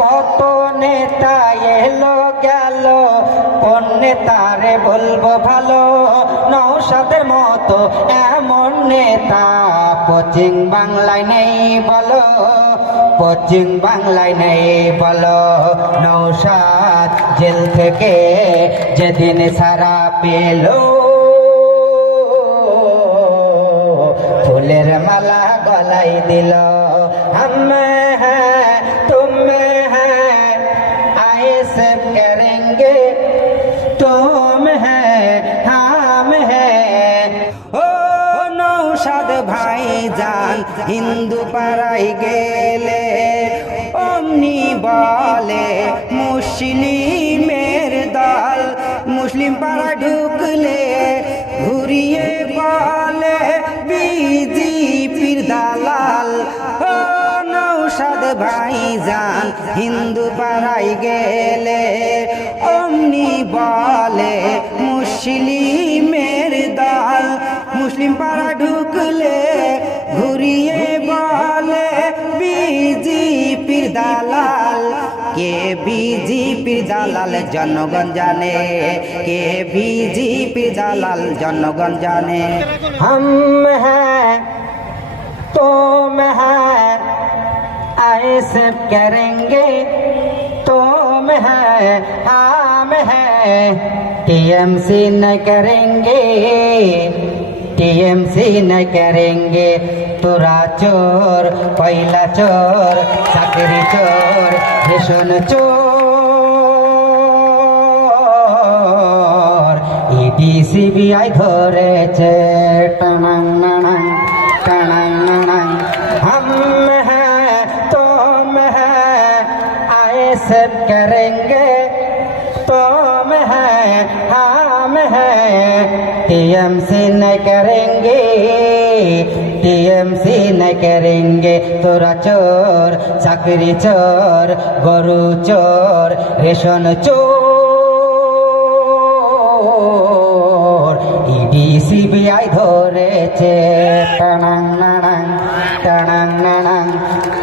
কত নেতা এলো গেল, কোন নেতারে বলবো ভালো? নওশাদের মতো এমন নেতা পশ্চিম বাংলায় নেই বলো, পশ্চিম বাংলায় নেই বলো। নওশাদ জেল থেকে যেদিন সারা পেল, ফুলের মালা গলাই দিল। हम हैं तुम हैं आईएसएफ करेंगे, तुम हैं हम हैं। ओ नौशाद भाईजान हिंदू पाড়ায় গেলে অমনি বলে মুসলিমের দল, মুসলিম পাড়া ঢুকলে ঘুরিয়ে বলে বিজেপির দালাল। নওশাদ ভাইজান হিন্দু পাড়ায় গেলে অমনি বলে মুসলিমের দল, মুসলিম পাড়া ঢুকলে ঘুরিয়ে বলে বিজেপির দালাল। কে বিজেপির দালাল জনগণ জানে, কে বিজেপির দালাল জনগণ জানে। हम हैं तुम हैं आईएसएफ करेंगे, तुम हैं हम हैं टीएमसी न करेंगे, टीएमसी न करेंगे। তোরা চোর, কয়লা চোর, চাকরি চোর, রেশন চোর, ইডি সিবিআই ধরেছে। টানাং নানাং টানাং নানাং। हम हैं तुम हैं आईएसएफ करेंगे, तुम हैं हम हैं टीएमसी न करेंगे, टीएमसी न करेंगे। তোরা চোর, চাকরি চোর, গরু চোর, রেশন চোর, ইডি সিবিআই ধরেছে। টানাং নানাং টানাং নানাং।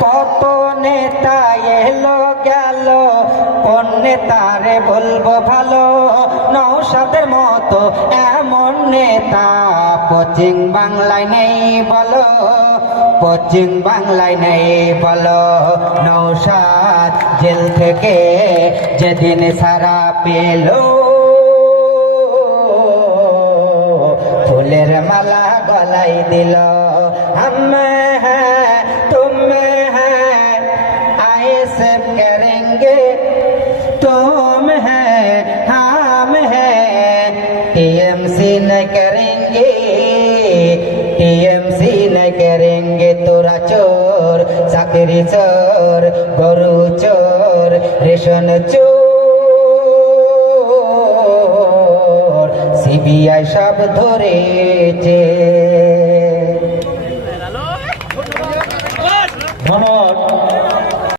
কত নেতা এলো গেল, কোন নেতারে বলবো ভালো? নওশাদের মতো এমন নেতা পশ্চিম বাংলায় নেই বলো, পশ্চিম বাংলায় নেই বলো। নওশাদ জেল থেকে যেদিন সারা পেল, ফুলের মালা গলাই দিল। हम हैं तुम हैं आईएसएफ करेंगे, तुम हैं हम हैं टीएमसी न करेंगे, टीएमसी न करेंगे। তোরা চোর, চাকরি চোর, গরু চোর, রেশন চোর, সিবিআই সব ধরেছে। ধন্যবাদ।